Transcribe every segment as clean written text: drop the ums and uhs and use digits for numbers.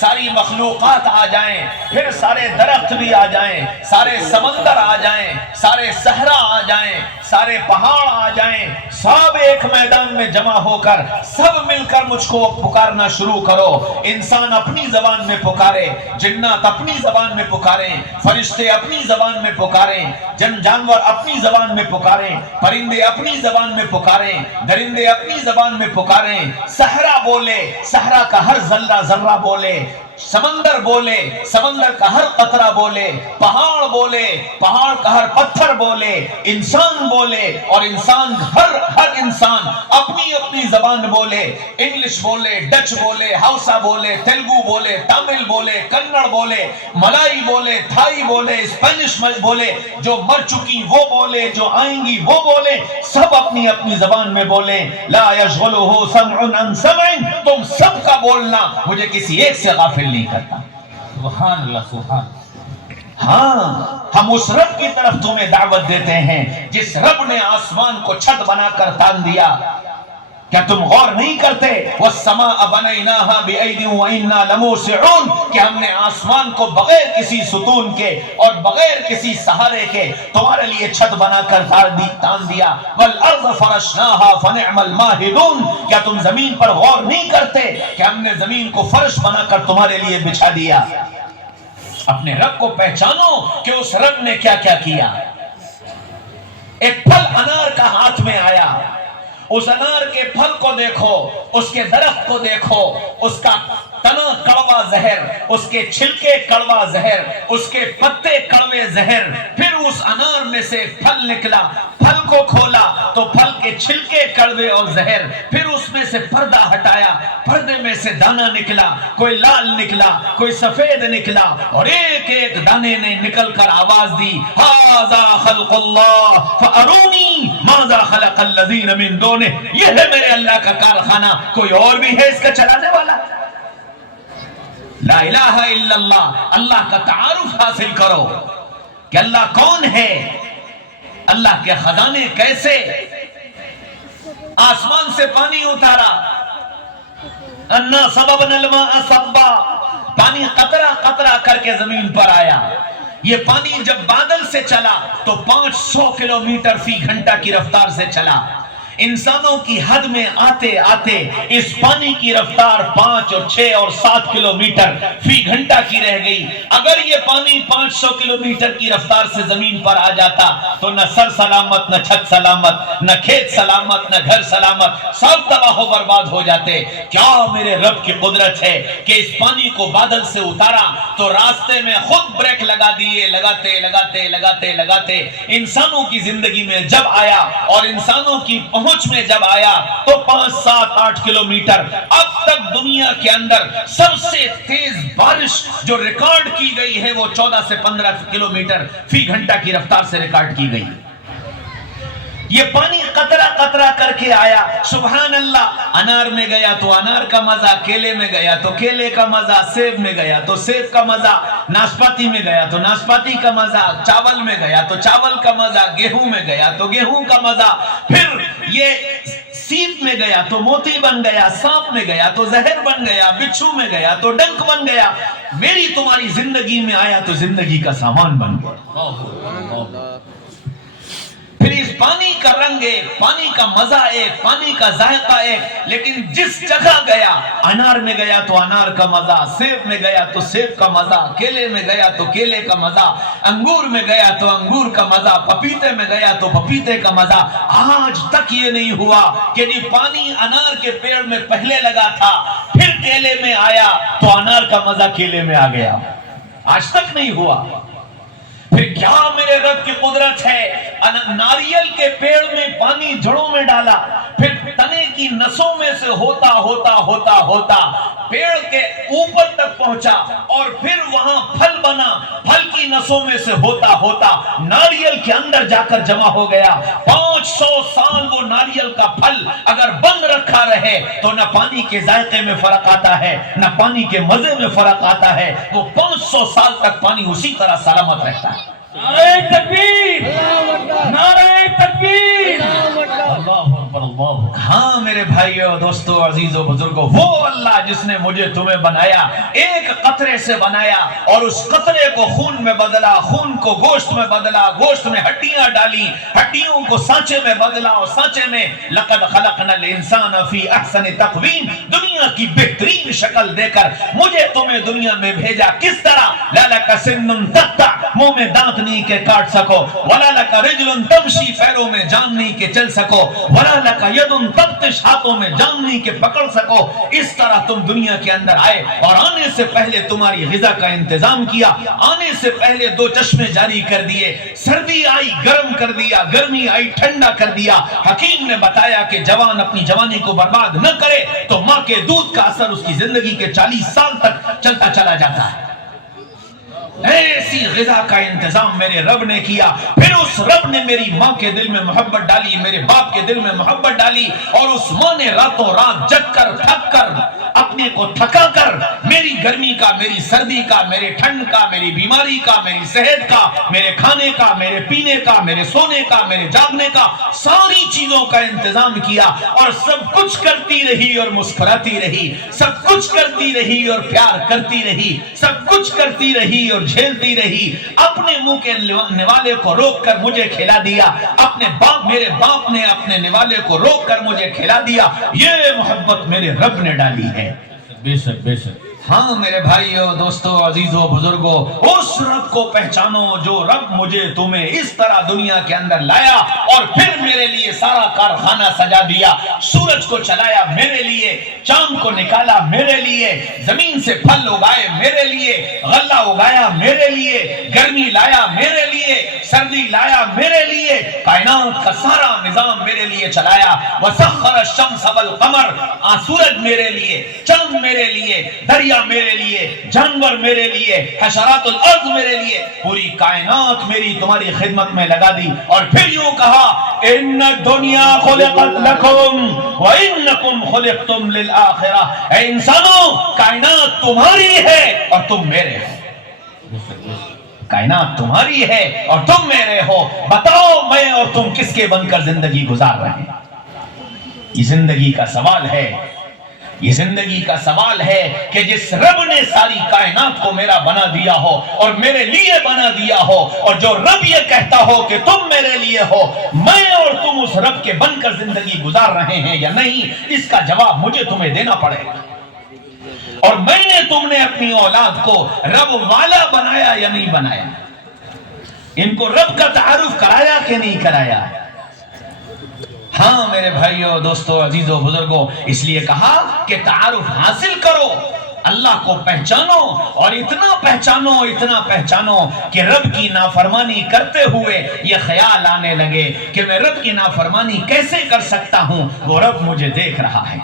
ساری مخلوقات آ جائیں، پھر سارے درخت بھی آ جائیں، سارے سمندر آ جائیں، سارے صحرا آ جائیں، سارے پہاڑ آ جائیں، سب ایک میدان میں جمع ہو کر سب مل کر مجھ کو پکارنا شروع کرو۔ انسان اپنی زبان میں پکارے، جنات اپنی زبان میں پکاریں، فرشتے اپنی زبان میں پکاریں، جانور اپنی زبان میں پکاریں، پرندے اپنی زبان میں پکاریں، درندے اپنی زبان میں پکاریں، صحرا بولے، صحرا کا ہر ذرہ ذرہ بولے، سمندر بولے، سمندر کا ہر قطرہ بولے، پہاڑ بولے، پہاڑ کا ہر پتھر بولے، انسان بولے، اور انسان ہر انسان اپنی اپنی زبان بولے، انگلش بولے، ڈچ بولے، ہاؤسا بولے، تیلگو بولے، تامل بولے، کنڑ بولے، ملائی بولے، تھائی بولے، اسپینش بولے، جو مر چکی وہ بولے، جو آئیں گی وہ بولے، سب اپنی اپنی زبان میں بولیں۔ لا یشغلہ سمع عن سمع، تم سب کا بولنا مجھے کسی ایک سے غافل نہیں کرتا۔ سبحان اللہ، سبحان۔ ہاں، ہم اس رب کی طرف تمہیں دعوت دیتے ہیں جس رب نے آسمان کو چھت بنا کر تان دیا۔ کیا تم غور نہیں کرتے؟ وَالسَّمَاءَ بَنَيْنَاهَا بِأَيْدٍ وَإِنَّا لَمُوسِعُونَ، کہ ہم نے آسمان کو بغیر کسی ستون کے اور بغیر کسی سہارے کے تمہارے لیے چھت بنا کر تان دیا۔ وَالْأَرْضَ فَرَشْنَاهَا فَنِعْمَ الْمَاهِدُونَ، کیا تم زمین پر غور نہیں کرتے کہ ہم نے زمین کو فرش بنا کر تمہارے لیے بچھا دیا؟ اپنے رب کو پہچانو کہ اس رب نے کیا کیا کیا۔ ایک پھل انار کا ہاتھ میں آیا، اس انار کے پھل کو دیکھو، اس کے درخت کو دیکھو، اس کا تنا کڑوا زہر، اس کے چھلکے کڑوا زہر، اس کے پتے کڑوے زہر، پھر اس انار میں سے پھل نکلا، پھل کو کھولا تو پھل کے چھلکے کڑوے اور زہر، پھر اس میں سے پردہ ہٹایا، پردے میں سے دانہ نکلا، کوئی لال نکلا، کوئی سفید نکلا، اور ایک ایک دانے نے نکل کر آواز دی، ھذا خلق اللہ فارونی ماذا خلق الذین من دونہ، یہ ہے میرے اللہ کا کارخانہ، کوئی اور بھی ہے اس کا چلانے والا؟ لا الہ الا اللہ، اللہ کا تعارف حاصل کرو کہ اللہ کون ہے، اللہ کے خزانے کیسے۔ آسمان سے پانی اتارا، انا صببنا الماء صبا، پانی قطرہ قطرہ کر کے زمین پر آیا۔ یہ پانی جب بادل سے چلا تو 500 کلومیٹر فی گھنٹہ کی رفتار سے چلا۔ انسانوں کی حد میں آتے آتے اس پانی کی رفتار 5 اور 6 اور 7 کلومیٹر فی گھنٹہ کی رہ گئی۔ اگر یہ پانی 500 کلومیٹر کی رفتار سے زمین پر آ جاتا تو نہ سر سلامت، نہ چھت سلامت، نہ کھیت سلامت، نہ گھر سلامت، سب تباہ و برباد ہو جاتے۔ کیا میرے رب کی قدرت ہے کہ اس پانی کو بادل سے اتارا تو راستے میں خود بریک لگا دیے، لگاتے لگاتے لگاتے لگاتے انسانوں کی زندگی میں جب آیا اور انسانوں کی پہنچ میں جب آیا تو 5، 7، 8 کلومیٹر۔ اب تک دنیا کے اندر سب سے تیز بارش جو ریکارڈ کی گئی ہے وہ 14 سے 15 کلومیٹر فی گھنٹہ کی رفتار سے ریکارڈ کی گئی۔ یہ پانی قطرہ قطرہ کر کے آیا، سبحان اللہ۔ انار میں گیا تو انار کا مزہ، کیلے میں گیا تو کیلے کا مزہ، سیب میں گیا تو سیب کا مزہ، ناشپاتی میں گیا تو ناشپاتی کا مزہ، چاول میں گیا تو چاول کا مزہ، گیہوں میں گیا تو گیہوں کا مزہ، پھر یہ سیپ میں گیا تو موتی بن گیا، سانپ میں گیا تو زہر بن گیا، بچھو میں گیا تو ڈنک بن گیا، میری تمہاری زندگی میں آیا تو زندگی کا سامان بن گیا۔ پھر اس پانی کا رنگ ایک، پانی کا مزہ ایک، پانی کا ذائقہ ایک، لیکن جس جگہ گیا، انار میں گیا تو انار کا مزہ، سیب میں گیا تو سیب کا مزہ، کیلے میں گیا تو کیلے کا مزہ، انگور میں گیا تو انگور کا مزہ، پپیتے میں گیا تو پپیتے کا مزہ۔ آج تک یہ نہیں ہوا کہ یہ پانی انار کے پیڑ میں پہلے لگا تھا، پھر کیلے میں آیا تو انار کا مزہ کیلے میں آ گیا، آج تک نہیں ہوا۔ پھر کیا میرے رب کی قدرت ہے، ناریل کے پیڑ میں پانی جڑوں میں ڈالا، پھر تنے کی نسوں میں سے ہوتا ہوتا ہوتا ہوتا پیڑ کے اوپر تک پہنچا، اور پھر وہاں پھل بنا، پھل کی نسوں میں سے ہوتا ہوتا ناریل کے اندر جا کر جمع ہو گیا۔ 500 سال وہ ناریل کا پھل اگر بند رکھا رہے تو نہ پانی کے ذائقے میں فرق آتا ہے، نہ پانی کے مزے میں فرق آتا ہے، وہ 500 سال تک پانی اسی طرح سلامت رہتا ہے۔ نعرہ تکبیر، نعرہ تکبیر، اللہ اکبر، اللہ اللہ ہاں میرے بھائیو دوستو عزیزو بزرگو، وہ اللہ جس نے مجھے تمہیں بنایا، ایک قطرے سے بنایا اور اس قطرے کو خون میں بدلا، خون کو گوشت میں بدلا، گوشت میں ہڈیاں ڈالی، ہڈیوں کو سانچے میں بدلا اور سانچے میں لقد خلقنا الانسان فی احسن تقویم، دنیا کی بہترین شکل دے کر مجھے تمہیں دنیا میں بھیجا۔ کس طرح؟ لَلَكَ سِنٌّ تَقْطَعْ، منہ میں دانت نہیں کہ کاٹ سکو، وَلَلَكَ رِجْلٌ تَمْشِي، پیروں میں جان نہیں کہ چل سکو، وَلَلَكَ يَدٌ تَبْطِشْ، ہاتھوں میں جان نہیں کہ پکڑ سکو۔ اس طرح تم دنیا کے اندر آئے اور آنے سے پہلے تمہاری غذا کا انتظام کیا، آنے سے پہلے 2 چشمے جاری کر دیے، سردی آئی گرم کر دیا، گرمی آئی ٹھنڈا کر دیا۔ حکیم نے بتایا کہ جوان اپنی جوانی کو برباد نہ کرے تو ماں کے دودھ کا اثر اس کی زندگی کے 40 سال تک چلتا چلا جاتا ہے۔ ایسی غذا کا انتظام میرے رب نے کیا، پھر اس رب نے میری ماں کے دل میں محبت ڈالی، میرے باپ کے دل میں محبت ڈالی، اور اس ماں نے راتوں رات جگ کر تھک کر اپنے کو تھکا کر میری گرمی کا، میری سردی کا، میرے ٹھنڈ کا، میری بیماری کا، میری صحت کا، میرے کھانے کا، میرے پینے کا، میرے سونے کا، میرے جاگنے کا، ساری چیزوں کا انتظام کیا، اور سب کچھ کرتی رہی اور مسکراتی رہی، سب کچھ کرتی رہی اور پیار کرتی رہی، سب کچھ کرتی رہی اور جھیلتی رہی۔ اپنے منہ کے نوالے کو روک کر مجھے کھلا دیا، میرے باپ نے اپنے نوالے کو روک کر مجھے کھلا دیا۔ یہ محبت میرے رب نے ڈالی ہے۔ بے شک بے شک۔ ہاں میرے بھائیو دوستو عزیزو بزرگو، اس رب کو پہچانو جو رب مجھے تمہیں اس طرح دنیا کے اندر لایا اور پھر میرے لیے سارا کارخانہ سجا دیا، سورج کو چلایا میرے لیے، چاند کو نکالا میرے لیے، زمین سے پھل اگائے میرے لیے، غلہ اگایا میرے لیے، گرمی لایا میرے لیے، سردی لایا میرے لیے، کائنات کا سارا نظام میرے لیے چلایا۔ وسخر الشمس والقمر، سورج میرے لیے، چاند میرے لیے، دریا میرے لیے، جانور میرے لیے، حشرات الارض میرے لیے، پوری کائنات میری تمہاری خدمت میں لگا دی۔ اور پھر یوں کہا ان الدنیا خلقت لکم وانکم خلقتم للآخرہ، اے انسانوں کائنات تمہاری ہے اور تم میرے ہو، کائنات تمہاری ہے اور تم میرے ہو، بتاؤ میں اور تم کس کے بن کر زندگی گزار رہے ہیں؟ یہ زندگی کا سوال ہے، یہ زندگی کا سوال ہے کہ جس رب نے ساری کائنات کو میرا بنا دیا ہو اور میرے لیے بنا دیا ہو، اور جو رب یہ کہتا ہو کہ تم میرے لیے ہو، میں اور تم اس رب کے بن کر زندگی گزار رہے ہیں یا نہیں، اس کا جواب مجھے تمہیں دینا پڑے گا۔ اور میں نے تم نے اپنی اولاد کو رب والا بنایا یا نہیں بنایا؟ ان کو رب کا تعارف کرایا کہ نہیں کرایا؟ ہاں میرے بھائیو دوستو عزیزو بزرگو، اس لیے کہا کہ تعارف حاصل کرو، اللہ کو پہچانو، اور اتنا پہچانو، اتنا پہچانو کہ رب کی نافرمانی کرتے ہوئے یہ خیال آنے لگے کہ میں رب کی نافرمانی کیسے کر سکتا ہوں، وہ رب مجھے دیکھ رہا ہے،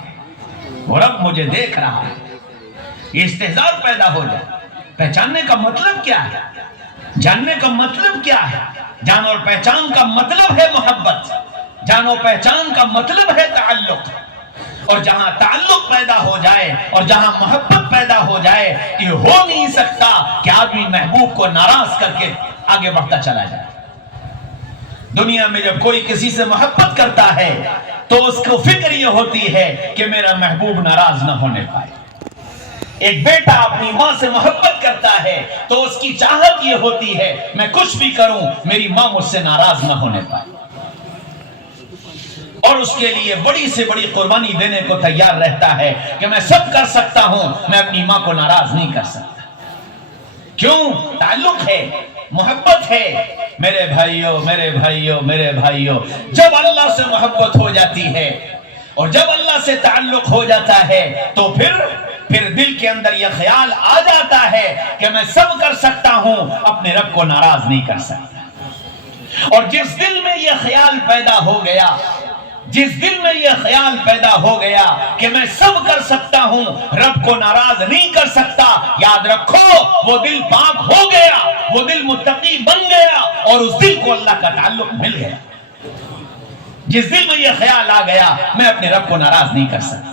وہ رب مجھے دیکھ رہا ہے۔ یہ استحضار پیدا ہو جائے۔ پہچاننے کا مطلب کیا ہے؟ جاننے کا مطلب کیا ہے؟ جان اور پہچان کا مطلب ہے محبت، جان و پہچان کا مطلب ہے تعلق، اور جہاں تعلق پیدا ہو جائے اور جہاں محبت پیدا ہو جائے، یہ ہو نہیں سکتا کہ آدمی محبوب کو ناراض کر کے آگے بڑھتا چلا جائے۔ دنیا میں جب کوئی کسی سے محبت کرتا ہے تو اس کو فکر یہ ہوتی ہے کہ میرا محبوب ناراض نہ ہونے پائے۔ ایک بیٹا اپنی ماں سے محبت کرتا ہے تو اس کی چاہت یہ ہوتی ہے میں کچھ بھی کروں میری ماں مجھ سے ناراض نہ ہونے پائے، اور اس کے لیے بڑی سے بڑی قربانی دینے کو تیار رہتا ہے کہ میں سب کر سکتا ہوں، میں اپنی ماں کو ناراض نہیں کر سکتا۔ کیوں؟ تعلق ہے، محبت ہے۔ میرے بھائیو میرے بھائیو میرے بھائیو، جب اللہ سے محبت ہو جاتی ہے اور جب اللہ سے تعلق ہو جاتا ہے تو پھر دل کے اندر یہ خیال آ جاتا ہے کہ میں سب کر سکتا ہوں، اپنے رب کو ناراض نہیں کر سکتا۔ اور جس دل میں یہ خیال پیدا ہو گیا، جس دل میں یہ خیال پیدا ہو گیا کہ میں سب کر سکتا ہوں، رب کو ناراض نہیں کر سکتا، یاد رکھو وہ دل پاک ہو گیا، وہ دل متقی بن گیا، اور اس دل کو اللہ کا تعلق مل گیا۔ جس دل میں یہ خیال آ گیا میں اپنے رب کو ناراض نہیں کر سکتا۔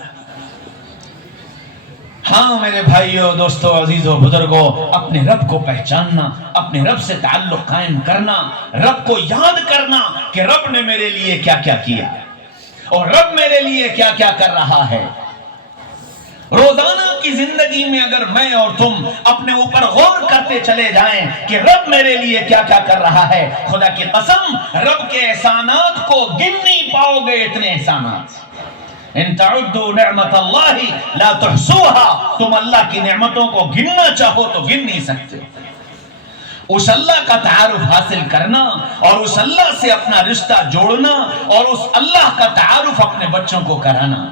ہاں میرے بھائیو دوستو عزیزو بزرگو، اپنے رب کو پہچاننا، اپنے رب سے تعلق قائم کرنا، رب کو یاد کرنا کہ رب نے میرے لیے کیا کیا کیا، اور رب میرے لیے کیا کیا کر رہا ہے۔ روزانہ کی زندگی میں اگر میں اور تم اپنے اوپر غور کرتے چلے جائیں کہ رب میرے لیے کیا کیا کر رہا ہے، خدا کی قسم رب کے احسانات کو گن نہیں پاؤ گے، اتنے احسانات۔ ان تعدوا نعمت اللہ لا تحصوها، تم اللہ کی نعمتوں کو گننا چاہو تو گن نہیں سکتے۔ اس اللہ کا تعارف حاصل کرنا اور اس اللہ سے اپنا رشتہ جوڑنا اور اس اللہ کا تعارف اپنے بچوں کو کرانا۔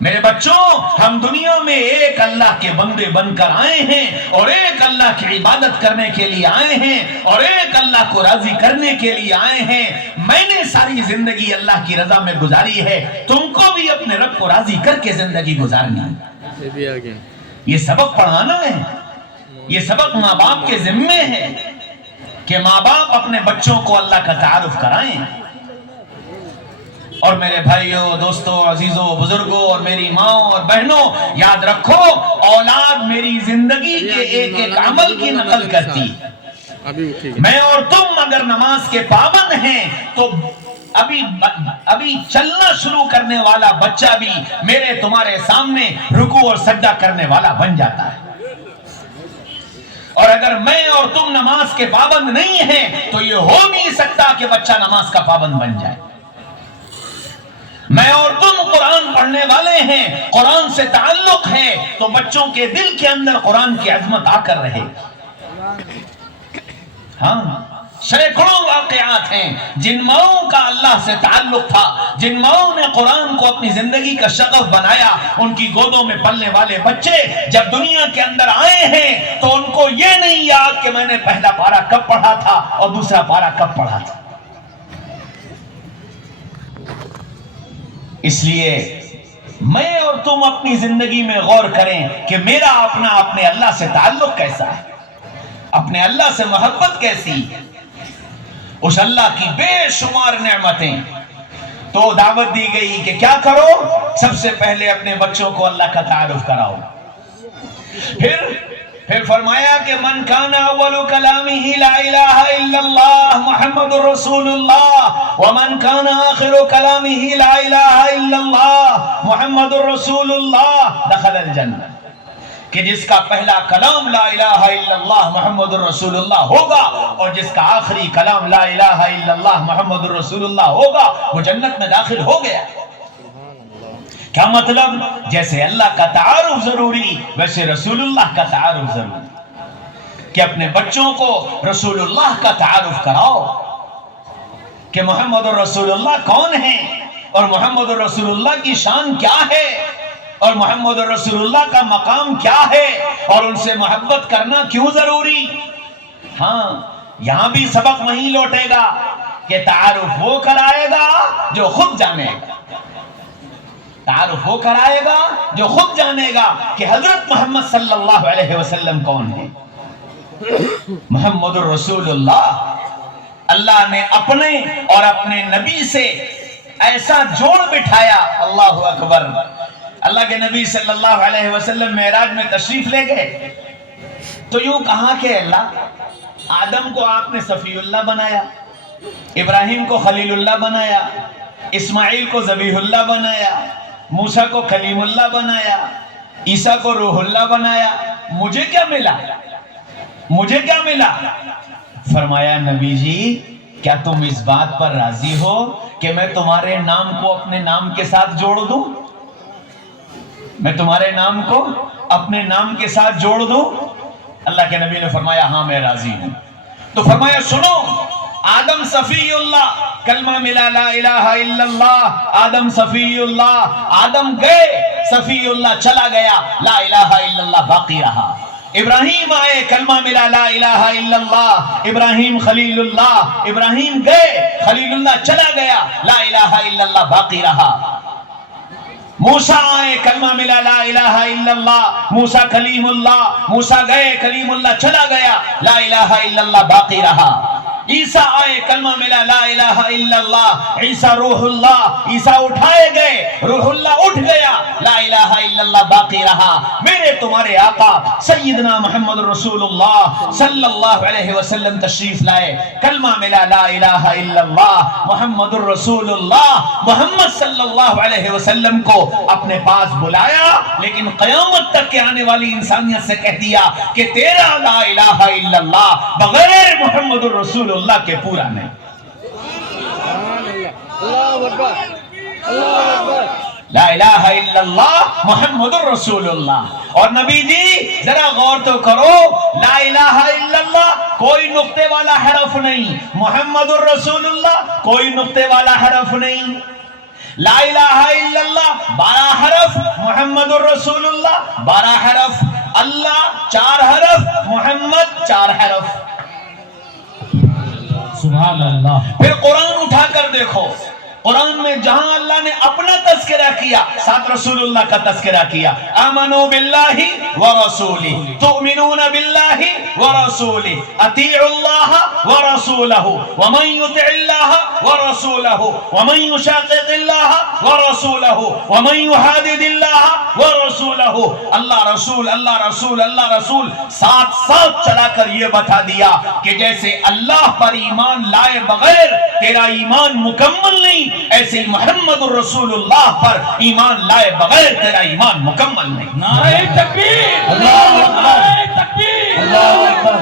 میرے بچوں، ہم دنیا میں ایک اللہ کے بندے بن کر آئے ہیں اور ایک اللہ کی عبادت کرنے کے لیے آئے ہیں اور ایک اللہ کو راضی کرنے کے لیے آئے ہیں۔ میں نے ساری زندگی اللہ کی رضا میں گزاری ہے، تم کو بھی اپنے رب کو راضی کر کے زندگی گزارنی ہے۔ یہ سبق پڑھانا ہے، یہ سبق ماں باپ کے ذمے ہے کہ ماں باپ اپنے بچوں کو اللہ کا تعارف کرائیں۔ اور میرے بھائیوں، دوستوں، عزیزوں، بزرگوں اور میری ماں اور بہنوں، یاد رکھو اولاد میری زندگی کے ایک ایک عمل کی نقل کرتی۔ میں اور تم اگر نماز کے پابند ہیں تو ابھی چلنا شروع کرنے والا بچہ بھی میرے تمہارے سامنے رکوع اور سجدہ کرنے والا بن جاتا ہے۔ اور اگر میں اور تم نماز کے پابند نہیں ہیں تو یہ ہو نہیں سکتا کہ بچہ نماز کا پابند بن جائے۔ میں اور تم قرآن پڑھنے والے ہیں، قرآن سے تعلق ہے تو بچوں کے دل کے اندر قرآن کی عظمت آ کر رہے۔ ہاں، سینکڑوں واقعات ہیں جن ماؤں کا اللہ سے تعلق تھا، جن ماؤں نے قرآن کو اپنی زندگی کا شغف بنایا، ان کی گودوں میں پلنے والے بچے جب دنیا کے اندر آئے ہیں تو ان کو یہ نہیں یاد کہ میں نے پہلا پارہ کب پڑھا تھا اور دوسرا پارہ کب پڑھا تھا۔ اس لیے میں اور تم اپنی زندگی میں غور کریں کہ میرا اپنے اللہ سے تعلق کیسا ہے، اپنے اللہ سے محبت کیسی، اس اللہ کی بے شمار نعمتیں۔ تو دعوت دی گئی کہ کیا کرو، سب سے پہلے اپنے بچوں کو اللہ کا تعارف کراؤ۔ پھر فرمایا کہ من کان اول کلامہ لا الہ الا اللہ محمد رسول اللہ ومن کان آخر کلامہ لا الہ الا اللہ محمد رسول اللہ دخل الجنہ، کہ جس کا پہلا کلام لا الہ الا اللہ محمد رسول اللہ ہوگا اور جس کا آخری کلام لا الہ الا اللہ محمد رسول اللہ ہوگا وہ جنت میں داخل ہو گیا۔ کیا مطلب؟ جیسے اللہ کا تعارف ضروری ویسے رسول اللہ کا تعارف ضروری، کہ اپنے بچوں کو رسول اللہ کا تعارف کراؤ کہ محمد رسول اللہ کون ہیں اور محمد رسول اللہ کی شان کیا ہے اور محمد رسول اللہ کا مقام کیا ہے اور ان سے محبت کرنا کیوں ضروری۔ ہاں، یہاں بھی سبق وہیں لوٹے گا کہ تعارف وہ کرائے گا جو خود جانے گا، تعارف وہ کرائے گا جو خود جانے گا کہ حضرت محمد صلی اللہ علیہ وسلم کون ہے۔ محمد الرسول اللہ، اللہ نے اپنے اور اپنے نبی سے ایسا جوڑ بٹھایا، اللہ اکبر۔ اللہ کے نبی صلی اللہ علیہ وسلم معراج میں تشریف لے گئے تو یوں کہا کہ اللہ، آدم کو آپ نے صفی اللہ بنایا، ابراہیم کو خلیل اللہ بنایا، اسماعیل کو ذبیح اللہ بنایا، موسیٰ کو کلیم اللہ بنایا، عیسیٰ کو روح اللہ بنایا، مجھے کیا ملا؟ مجھے کیا ملا؟ فرمایا نبی جی کیا تم اس بات پر راضی ہو کہ میں تمہارے نام کو اپنے نام کے ساتھ جوڑ دوں؟ میں تمہارے نام کو اپنے نام کے ساتھ جوڑ دوں؟ اللہ کے نبی نے فرمایا ہاں میں راضی ہوں۔ تو فرمایا سنو، آدم صفی اللہ، کلمہ ملا لا الہ الا اللہ، آدم صفی اللہ، آدم گئے صفی اللہ چلا گیا، لا الہ الا اللہ باقی رہا۔ ابراہیم آئے، کلمہ ملا لا الہ الا اللہ، ابراہیم خلیل اللہ، ابراہیم گئے، خلیل اللہ چلا گیا، لا الہ الا اللہ باقی رہا۔ موسیٰ آئے، کلمہ ملا لا الہ الا اللہ، موسیٰ کلیم اللہ، موسیٰ گئے، کلیم اللہ چلا گیا، لا الہ الا اللہ باقی رہا۔ عیسیٰ آئے کلمہ ملا لا الہ الا اللہ، عیسیٰ روح اللہ، عیسیٰ اٹھائے گئے، روح اللہ اٹھ گیا، لا الہ الا اللہ باقی رہا۔ میرے تمہارے آقا سیدنا محمد رسول اللہ صلی اللہ علیہ وسلم تشریف لائے، کلمہ ملا لا الہ الا اللہ محمد رسول اللہ، محمد صلی اللہ علیہ وسلم کو اپنے پاس بلایا، لیکن قیامت تک کے آنے والی انسانیت سے کہہ دیا کہ تیرا لا الہ الا اللہ بغیر محمد رسول اللہ کے پورا نہیں۔ لا الہ الا اللہ محمد رسول اللہ۔ اور نبی جی ذرا غور تو کرو، لا الہ الا اللہ کوئی نقطے والا حرف نہیں، محمد الرسول اللہ کوئی نقطے والا حرف نہیں، لا الہ الا اللہ 12 حرف، محمد الرسول اللہ 12 حرف، اللہ 4 حرف، محمد 4 حرف۔ سبحان اللہ۔ پھر قرآن اٹھا کر دیکھو، قرآن میں جہاں اللہ نے اپنا تذکرہ کیا، ساتھ رسول اللہ کا تذکرہ کیا، آمنوا باللہ ورسولہ، تؤمنون باللہ ورسولہ، اطیعوا اللہ ورسولہ، ومن یطع اللہ ورسولہ، ومن یشاقق اللہ ورسولہ، ومن یحادد اللہ ورسولہ، اللہ رسول اللہ رسول اللہ رسول، ساتھ ساتھ چلا کر یہ بتا دیا کہ جیسے اللہ پر ایمان لائے بغیر تیرا ایمان مکمل نہیں، ایسے ہی محمد الرسول اللہ پر ایمان لائے بغیر تیرا ایمان مکمل نہیں۔ نعرہ تکبیر، اللہ اکبر، نعرہ تکبیر، اللہ اکبر۔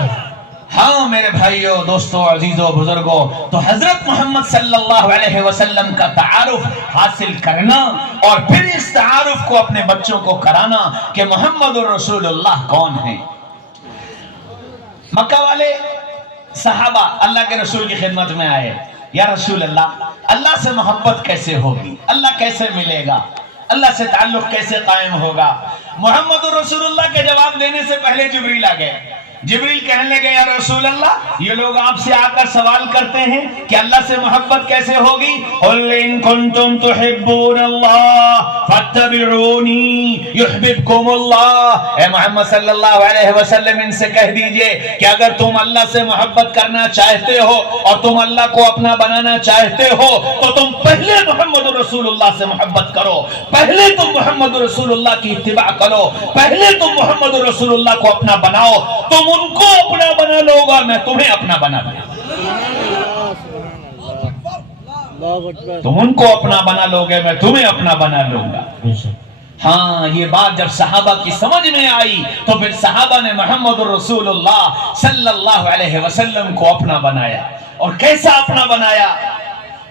ہاں میرے بھائیوں، دوستوں، عزیزوں، بزرگوں، تو حضرت محمد صلی اللہ علیہ وسلم کا تعارف حاصل کرنا اور پھر اس تعارف کو اپنے بچوں کو کرانا کہ محمد الرسول اللہ کون ہے۔ مکہ والے صحابہ اللہ کے رسول کی خدمت میں آئے، یا رسول اللہ، اللہ سے محبت کیسے ہوگی، اللہ کیسے ملے گا، اللہ سے تعلق کیسے قائم ہوگا؟ محمد رسول اللہ کے جواب دینے سے پہلے جبریل آ گئے۔ جبریل کہنے لگے یا رسول اللہ، یہ لوگ آپ سے آ کر سوال کرتے ہیں کہ اللہ سے محبت کیسے ہوگی؟ قل ان کنتم تحبون اللہ فاتبعونی یحببکم اللہ۔ اے محمد صلی اللہ علیہ وسلم ان سے کہہ دیجئے کہ اگر تم اللہ سے محبت کرنا چاہتے ہو اور تم اللہ کو اپنا بنانا چاہتے ہو تو تم پہلے محمد رسول اللہ سے محبت کرو، پہلے تم محمد رسول اللہ کی اتباع کرو، پہلے تم محمد رسول اللہ کو اپنا بناؤ، تم ان کو اپنا بنا لو گا، میں تمہیں اپنا بنا لوں گا، تم ان کو اپنا بنا لو گے، میں تمہیں اپنا بنا لوں گا۔ ہاں یہ بات جب صحابہ کی سمجھ میں آئی تو پھر صحابہ نے محمد الرسول اللہ صلی اللہ علیہ وسلم کو اپنا بنایا۔ اور کیسا اپنا بنایا؟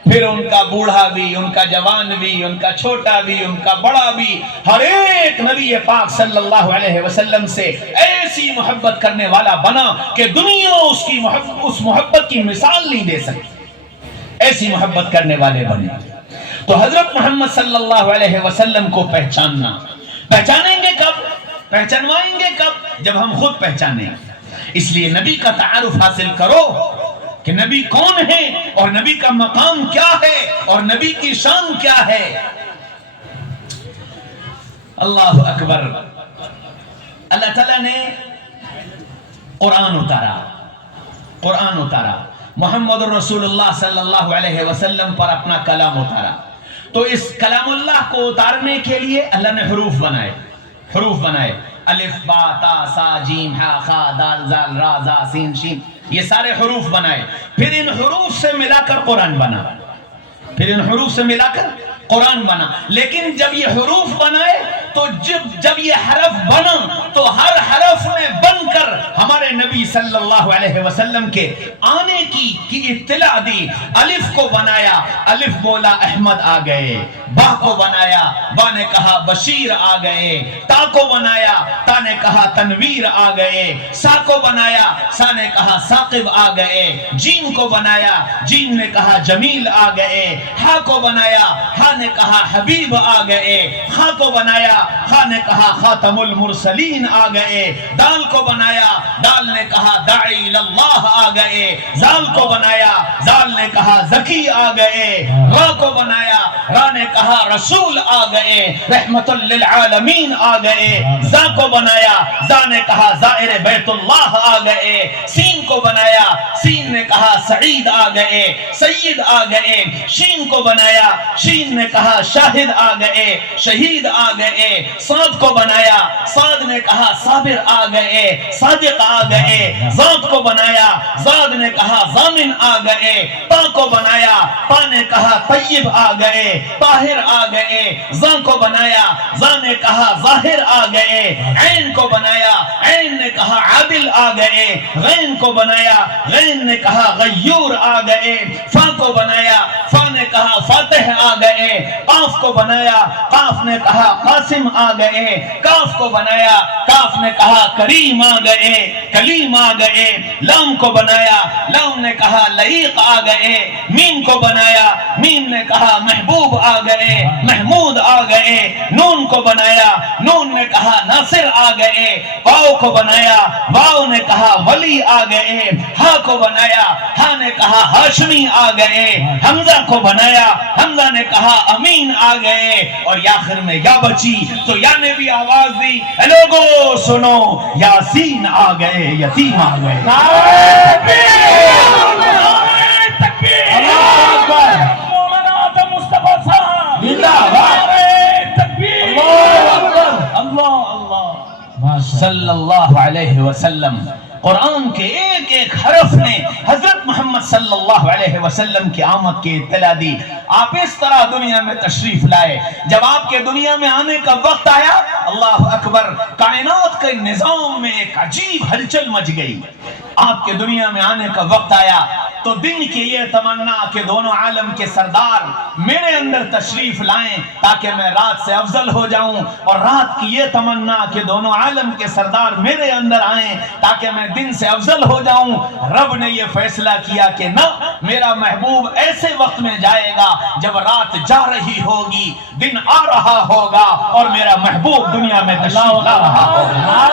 پھر ان کا بوڑھا بھی، ان کا جوان بھی، ان کا چھوٹا بھی، ان کا بڑا بھی، ہر ایک نبی پاک صلی اللہ علیہ وسلم سے ایسی محبت کرنے والا بنا کہ دنیا اس محبت کی مثال نہیں دے سکتی، ایسی محبت کرنے والے بنے۔ تو حضرت محمد صلی اللہ علیہ وسلم کو پہچانیں گے کب؟ پہچانوائیں گے کب؟ جب ہم خود پہچانیں۔ اس لیے نبی کا تعارف حاصل کرو کہ نبی کون ہے اور نبی کا مقام کیا ہے اور نبی کی شان کیا ہے۔ اللہ اکبر۔ اللہ تعالیٰ نے قرآن اتارا، محمد رسول اللہ صلی اللہ علیہ وسلم پر اپنا کلام اتارا۔ تو اس کلام اللہ کو اتارنے کے لیے اللہ نے حروف بنائے، الف با تا سا جیم ہا خا دال زال را زا سین شین، یہ سارے حروف بنائے۔ پھر ان حروف سے ملا کر قرآن بنا۔ لیکن جب یہ حروف بنائے تو جب یہ حرف بنا تو ہر حرف نے بن کر ہمارے نبی صلی اللہ علیہ وسلم کے آنے کی اطلاع دی۔ الف کو بنایا، الف بولا احمد آ گئے، با کو بنایا، با نے کہا بشیر آ گئے، تا کو بنایا، تا نے کہا تنویر آ گئے، سا کو بنایا، سا نے کہا ثاقب آ گئے، جیم کو بنایا، جیم نے کہا جمیل آ گئے، ہا کو بنایا، ہا نے کہا حبیب آ گئے، خا کو بنایا، خا نے کہا خاتم المرسلین آ گئے، دال کو بنایا، دال نے کہا داعی اللہ آ گئے، زال کو بنایا، زال نے کہا زکی آ گئے، را کو بنایا، را نے کہا کہا رسول آ گئے، رحمت للعالمین آ گئے، زا کو بنایا، زا نے کہا زائر بیت اللہ آ گئے، سین کو بنایا، سین نے کہا سعید آ گئے، سید آ گئے، شین کو بنایا، شین نے کہا شاہد آ گئے، شہید آ گئے، صاد کو بنایا، صاد نے کہا صابر آ گئے، صادق آ گئے، زاد کو بنایا، زاد نے کہا ضامن آ گئے، تا کو بنایا، تا نے کہا طیب آ گئے، طاہر آ گئے، زا کو بنایا، زا نے کہا ظاہر آ گئے، عین کو بنایا، عین نے کہا عادل آ گئے، غین کو بنایا، غین نے کہا غیور آ گئے، فا کو بنایا، فا نے کہا فاتح آ گئے، قاف کو بنایا، قاف نے کہا قاسم آ گئے، کاف کو بنایا، کاف نے کہا کریم آ گئے، کلیم آ گئے، لام کو بنایا، لام نے کہا لئیق آ گئے، میم کو بنایا، میم نے کہا محبوب آ گئے، محمود آ گئے، نون کو بنایا، نون نے کہا ناصر آ گئے، واو کو بنایا، واو نے کہا ولی آ گئے، ہا کو بنایا، ہا نے کہا ہاشمی آ گئے، حمزہ کو بنایا، حمزہ نے کہا امین آ گئے، اور آخر میں یا بچی تو یا نے بھی آواز دی، اے لوگو سنو یاسین آ گئے، یتیم آ گئے۔ اللہ اکبر، مولانا آدم مصطفیٰ صاحب زندہ باد، تکبیر، اللہ اللہ صلی اللہ علیہ وسلم۔ قرآن کے ایک ایک حرف نے حضرت محمد صلی اللہ علیہ وسلم کی آمد کی اطلاع دی۔ آپ اس طرح دنیا میں تشریف لائے، جب آپ کے دنیا میں آنے کا وقت آیا، اللہ اکبر، کائنات کے نظام میں ایک عجیب ہلچل مچ گئی۔ آپ کے دنیا میں آنے کا وقت آیا تو دن کی یہ تمنا کہ دونوں عالم کے سردار میرے اندر تشریف لائیں تاکہ میں رات سے افضل ہو جاؤں، اور رات کی یہ تمنا کہ دونوں عالم کے سردار میرے اندر آئیں تاکہ میں دن سے افضل ہو جاؤں۔ رب نے یہ فیصلہ کیا کہ نہ، میرا محبوب ایسے وقت میں جائے گا جب رات جا رہی ہوگی، دن آ رہا ہوگا، اور میرا محبوب دنیا میں تشریف لا رہا ہوگا۔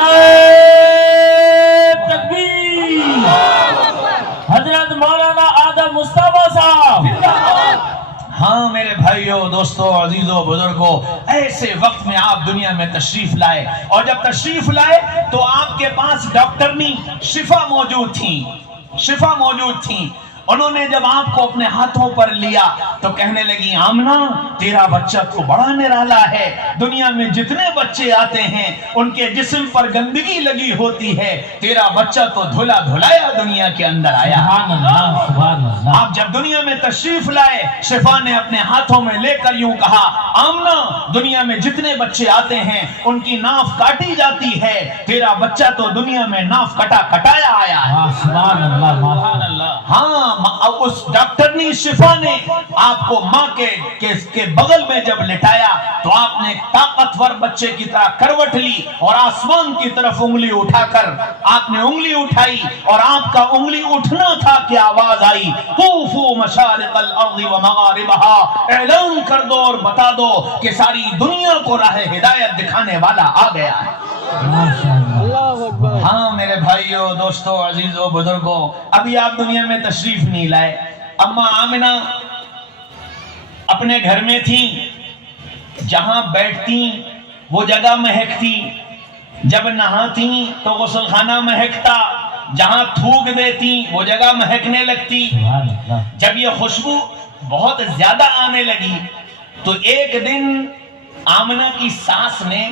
حضرت مولانا آدم مصطفیٰ صاحب، ہاں میرے بھائیوں، دوستوں، عزیزوں، بزرگوں، ایسے وقت میں آپ دنیا میں تشریف لائے، اور جب تشریف لائے تو آپ کے پاس ڈاکٹرنی شفا موجود تھیں، شفا موجود تھیں۔ انہوں نے جب آپ کو اپنے ہاتھوں پر لیا تو کہنے لگی، آمنہ تیرا بچہ تو بڑا نرالا ہے، دنیا میں جتنے بچے آتے ہیں ان کے جسم پر گندگی لگی ہوتی ہے، تیرا بچہ تو دھلا دھلایا دنیا کے اندر آیا۔ سبحان اللہ، سبحان اللہ۔ آپ جب دنیا میں تشریف لائے، شفا نے اپنے ہاتھوں میں لے کر یوں کہا، آمنہ دنیا میں جتنے بچے آتے ہیں ان کی ناف کاٹی جاتی ہے، تیرا بچہ تو دنیا میں ناف کٹا کٹایا آیا ہے۔ سبحان اللہ، سبحان اللہ۔ ہاں، اس ڈاکٹرنی شفا نے آپ کو ماں کے بغل میں جب لٹایا تو آپ نے طاقتور بچے کی طرح کروٹ لی، اور آسمان کی طرف انگلی اٹھا کر آپ نے انگلی اٹھائی، اور آپ کا انگلی اٹھنا تھا کہ آواز آئی، طوفوا مشارق الارض ومغاربها، اعلان کر دو اور بتا دو کہ ساری دنیا کو راہ ہدایت دکھانے والا آ گیا ہے۔ ہاں میرے بھائیوں، دوستوں، عزیزوں، بزرگوں، ابھی آپ دنیا میں تشریف نہیں لائے۔ اما آمنہ اپنے گھر میں تھیں، جہاں بیٹھتی وہ جگہ مہکتی، جب نہاتی تو غسل خانہ مہکتا، جہاں تھوک دیتی وہ جگہ مہکنے لگتی۔ جب یہ خوشبو بہت زیادہ آنے لگی تو ایک دن آمنہ کی ساس نے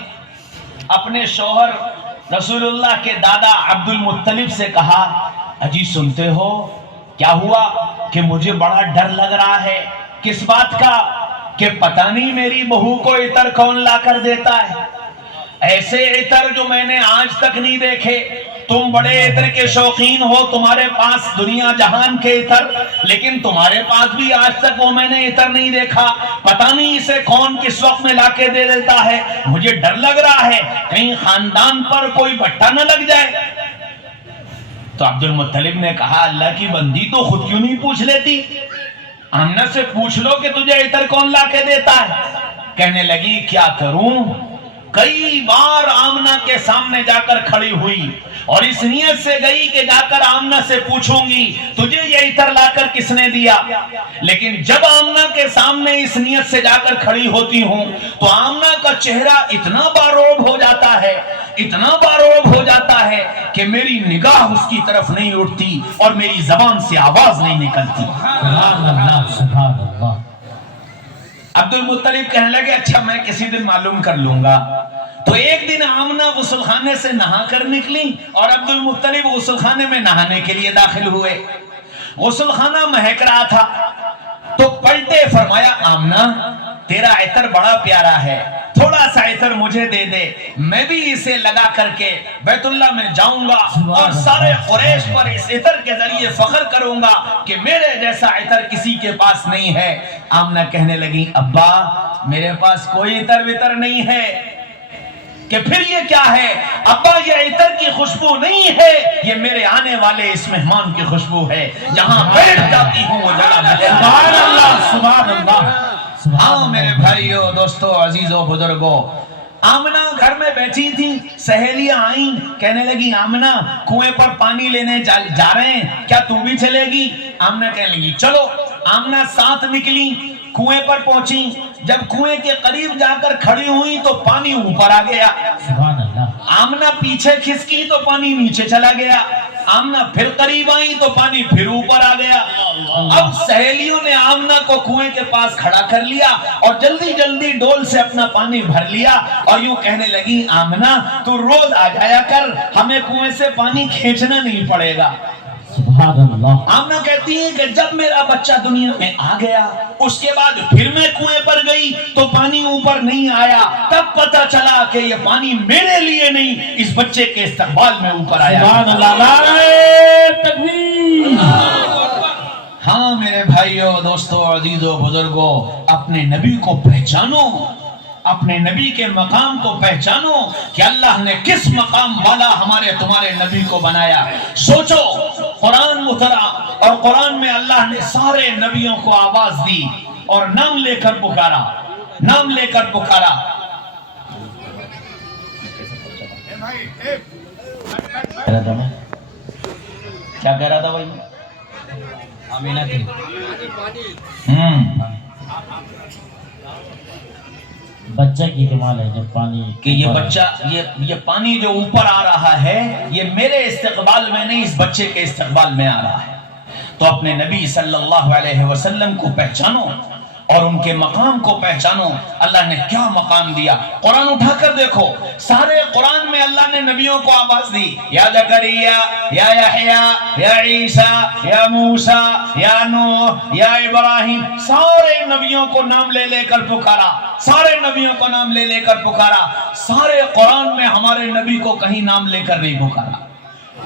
اپنے شوہر رسول اللہ کے دادا عبد المطلب سے کہا، اجی سنتے ہو کیا ہوا کہ مجھے بڑا ڈر لگ رہا ہے۔ کس بات کا؟ کہ پتہ نہیں میری بہو کو عطر کون لا کر دیتا ہے، ایسے عطر جو میں نے آج تک نہیں دیکھے۔ تم بڑے عطر کے شوقین ہو، تمہارے پاس دنیا جہان کے عطر، لیکن تمہارے پاس بھی آج تک وہ میں نے عطر نہیں دیکھا۔ پتہ نہیں اسے کون کس وقت میں لا کے دے دیتا ہے، مجھے ڈر لگ رہا ہے کہیں خاندان پر کوئی بٹا نہ لگ جائے۔ تو عبد المطلب نے کہا، اللہ کی بندی تو خود کیوں نہیں پوچھ لیتی؟ آمنہ سے پوچھ لو کہ تجھے عطر کون لا کے دیتا ہے۔ کہنے لگی، کیا کروں، کئی بار آمنہ کے سامنے جا کر کھڑی ہوئی اور اس نیت سے گئی کہ جا کر آمنہ سے پوچھوں گی تجھے یہ عطر لا کر کس نے دیا، لیکن جب آمنہ کے سامنے اس نیت سے جا کر کھڑی ہوتی ہوں تو آمنہ کا چہرہ اتنا باروب ہو جاتا ہے، اتنا باروب ہو جاتا ہے کہ میری نگاہ اس کی طرف نہیں اٹھتی اور میری زبان سے آواز نہیں نکلتی۔ سبحان اللہ سبحان اللہ۔ عبد المطلب کہنے لگے اچھا میں کسی دن معلوم کر لوں گا۔ تو ایک دن آمنہ غسل خانے سے نہا کر نکلی اور عبد المطلب غسل خانے میں نہانے کے لیے داخل ہوئے۔ غسل خانہ مہک رہا تھا تو پلٹے، فرمایا آمنہ تیرا عطر بڑا پیارا ہے، تھوڑا سا عطر مجھے دے دے، میں بھی اسے لگا کر کے بیت اللہ میں جاؤں گا اور سارے قریش پر اس عطر کے ذریعے فخر کروں گا کہ میرے جیسا عطر کسی کے پاس نہیں ہے۔ آمنہ کہنے لگی ابا میرے پاس کوئی عطر وطر نہیں ہے۔ کہ پھر یہ کیا ہے؟ ابا یہ عطر کی خوشبو نہیں ہے، یہ میرے آنے والے اس مہمان کی خوشبو ہے، جہاں بیٹھ جاتی ہوں وہ جگہ سبحان اللہ سبحان اللہ۔ ہاں میرے بھائیو دوستو عزیزو بزرگو، آمنہ گھر میں بیٹھی تھی، سہیلیاں آئیں، کہنے لگی آمنہ کنویں پر پانی لینے جا رہے ہیں، کیا تو بھی چلے گی؟ آمنہ کہنے لگی چلو۔ آمنہ ساتھ نکلی، کنویں پر پہنچی، جب کنویں کے قریب جا کر کھڑی ہوئی تو پانی اوپر آ گیا۔ سبحان اللہ۔ آمنہ پیچھے کھسکی تو پانی نیچے چلا گیا۔ آمنہ پھر قریب آئی تو پانی پھر اوپر آ گیا۔ اب سہیلیوں نے آمنہ کو کنویں کے پاس کھڑا کر لیا اور جلدی جلدی ڈول سے اپنا پانی بھر لیا اور یوں کہنے لگی آمنہ تو روز آ جایا کر، ہمیں کنویں سے پانی کھینچنا نہیں پڑے گا۔ سبحان اللہ۔ آمنہ کہتی ہے کہ جب میرا بچہ دنیا میں آ گیا اس کے بعد پھر میں کنویں پر گئی تو پانی اوپر نہیں آیا، تب پتا چلا کہ یہ پانی میرے لیے نہیں اس بچے کے استقبال میں اوپر آیا۔ سبحان اللہ۔ نعرہ تکبیر۔ ہاں میرے بھائیو دوستو عزیزو بزرگو، اپنے نبی کو پہچانو، اپنے نبی کے مقام کو پہچانو کہ اللہ نے کس مقام والا ہمارے تمہارے نبی کو بنایا۔ سوچو قرآن اترا اور قرآن میں اللہ نے سارے نبیوں کو آواز دی اور نام لے کر پکارا، نام لے کر پکارا۔ کیا کہہ رہا تھا بھائی؟ آمینہ کی بچہ کی کمال ہے جب پانی کہ یہ بچہ یہ پانی جو اوپر آ رہا ہے یہ میرے استقبال میں نہیں اس بچے کے استقبال میں آ رہا ہے۔ تو اپنے نبی صلی اللہ علیہ وسلم کو پہچانو اور ان کے مقام کو پہچانو۔ اللہ نے کیا مقام دیا، قرآن اٹھا کر دیکھو، سارے قرآن میں اللہ نے نبیوں کو آواز دی، یا زکریا، یا یحییٰ، یا عیسیٰ، یا موسیٰ، یا نوح، یا ابراہیم، سارے نبیوں کو نام لے لے کر پکارا، سارے نبیوں کو نام لے لے کر پکارا۔ سارے قرآن میں ہمارے نبی کو کہیں نام لے کر نہیں پکارا،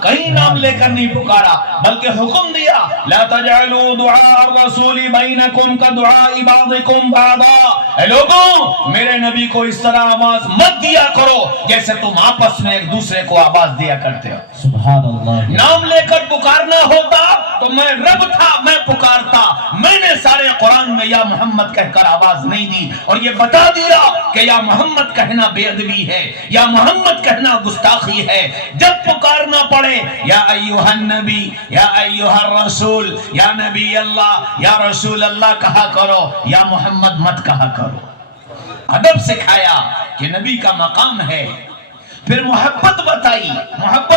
کہیں نام لے کر نہیں پکارا، بلکہ حکم دیا لا تجعلوا دعاء الرسول بینکم کدعاء بعضکم بعضا۔ اے لوگوں میرے نبی کو اس طرح آواز مت دیا کرو جیسے تم آپس میں ایک دوسرے کو آواز دیا کرتے ہو۔ سبحان اللہ۔ نام لے کر پکارنا ہوتا تو میں رب تھا، میں پکارتا، میں نے سارے قرآن میں یا محمد کہہ کر آواز نہیں دی اور یہ بتا دیا کہ یا محمد کہنا بے ادبی ہے، یا محمد کہنا گستاخی ہے۔ جب پکارنا پڑے یا ایوہ النبی، یا ایوہ الرسول، یا نبی اللہ، یا رسول اللہ کہا کرو، یا محمد مت کہا کرو۔ ادب سکھایا کہ نبی کا مقام ہے۔ پھر محبت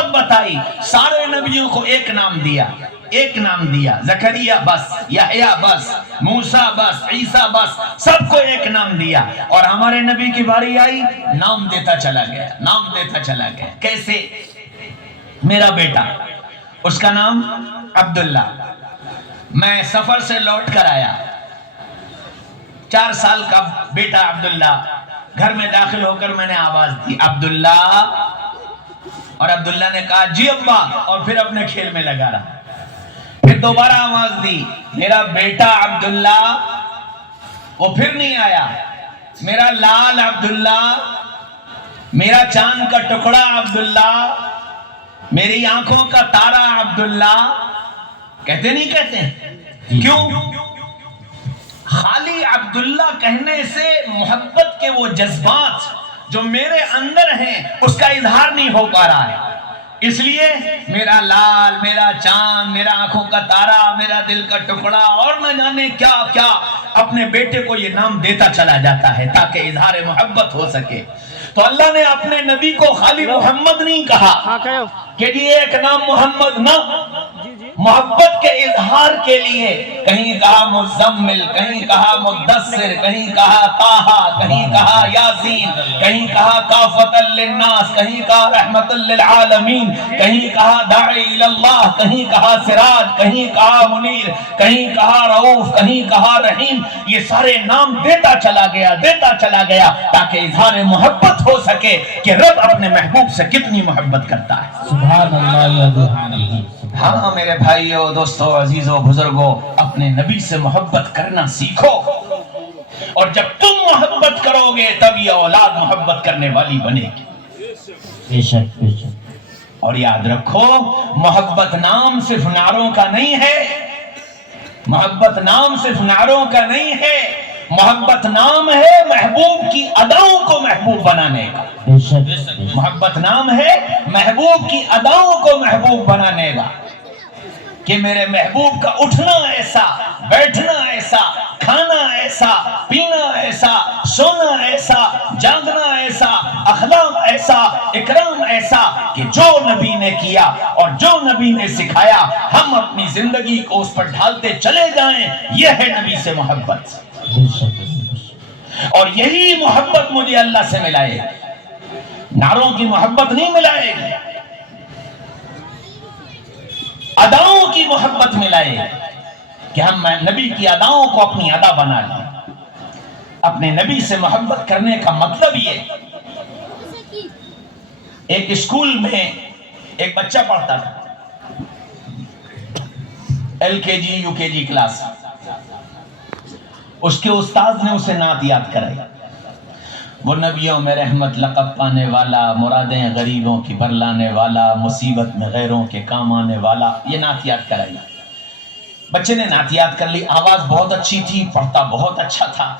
بتائی، سارے نبیوں کو ایک نام دیا، ایک نام دیا، زکریا بس، یحییٰ بس، موسیٰ بس، عیسیٰ بس، سب کو ایک نام دیا۔ اور ہمارے نبی کی باری آئی، نام دیتا چلا گیا، نام دیتا چلا گیا۔ کیسے؟ میرا بیٹا، اس کا نام عبداللہ، میں سفر سے لوٹ کر آیا، 4 سال کا بیٹا عبداللہ، گھر میں داخل ہو کر میں نے آواز دی عبداللہ، اور عبداللہ نے کہا جی ابا، اور پھر اپنے کھیل میں لگا رہا۔ پھر دوبارہ آواز دی میرا بیٹا عبداللہ، وہ پھر نہیں آیا۔ میرا لال عبداللہ، میرا چاند کا ٹکڑا عبداللہ، میری آنکھوں کا تارا عبداللہ، کہتے نہیں کہتے ہیں؟ کیوں؟ خالی عبداللہ کہنے سے محبت کے وہ جذبات جو میرے اندر ہیں اس کا اظہار نہیں ہو پا رہا ہے، اس لیے میرا لال، میرا چاند، میرا آنکھوں کا تارا، میرا دل کا ٹکڑا اور نہ جانے کیا کیا اپنے بیٹے کو یہ نام دیتا چلا جاتا ہے تاکہ اظہار محبت ہو سکے۔ تو اللہ نے اپنے نبی کو خالی محمد نہیں کہا کہ یہ ایک نام محمد نہ، محبت کے اظہار کے لیے کہیں کہا مزمل، کہیں کہا مدثر، کہیں کہا طٰہٰ، کہیں کہا یاسین، کہیں کہا کافۃ للناس، کہیں کہا رحمۃ للعالمین، کہیں کہا داعی اللہ، کہیں کہا سراج، کہیں کہا منیر، کہیں کہا رؤوف، کہیں کہا رحیم۔ یہ سارے نام دیتا چلا گیا تاکہ اظہار محبت ہو سکے کہ رب اپنے محبوب سے کتنی محبت کرتا ہے۔ سبحان اللہ۔ ہاں میرے بھائیو، دوستو، عزیزو، بزرگو، اپنے نبی سے محبت کرنا سیکھو، اور جب تم محبت کرو گے تب یہ اولاد محبت کرنے والی بنے گی۔ بے شک بے شک۔ اور یاد رکھو، محبت نام صرف نعروں کا نہیں ہے، محبت نام صرف نعروں کا نہیں ہے، محبت نام ہے محبوب کی اداؤں کو محبوب بنانے کا۔ بے شک بے شک۔ محبت نام ہے محبوب کی اداؤں کو محبوب بنانے کا، کہ میرے محبوب کا اٹھنا ایسا، بیٹھنا ایسا، کھانا ایسا، پینا ایسا، سونا ایسا، جاگنا ایسا، اخلاق ایسا، اکرام ایسا کہ جو نبی نے کیا اور جو نبی نے سکھایا ہم اپنی زندگی کو اس پر ڈھالتے چلے جائیں۔ یہ ہے نبی سے محبت، بے شک بے شک۔ اور یہی محبت مجھے اللہ سے ملائے گی، نعروں کی محبت نہیں ملائے گی، اداؤں کی محبت ملائے کہ ہم نبی کی اداؤں کو اپنی ادا بنا لیں۔ اپنے نبی سے محبت کرنے کا مطلب یہ، ایک اسکول میں ایک بچہ پڑھتا تھا، LKG UKG کلاس، اس کے استاد نے اسے نعت یاد کرائی، وہ نبیوں میں رحمت لقب پانے والا، مرادیں غریبوں کی برلانے والا، مصیبت میں غیروں کے کام آنے والا، یہ نعت یاد کرائی۔ بچے نے نعت یاد کر لی، آواز بہت اچھی تھی، پڑھتا بہت اچھا تھا۔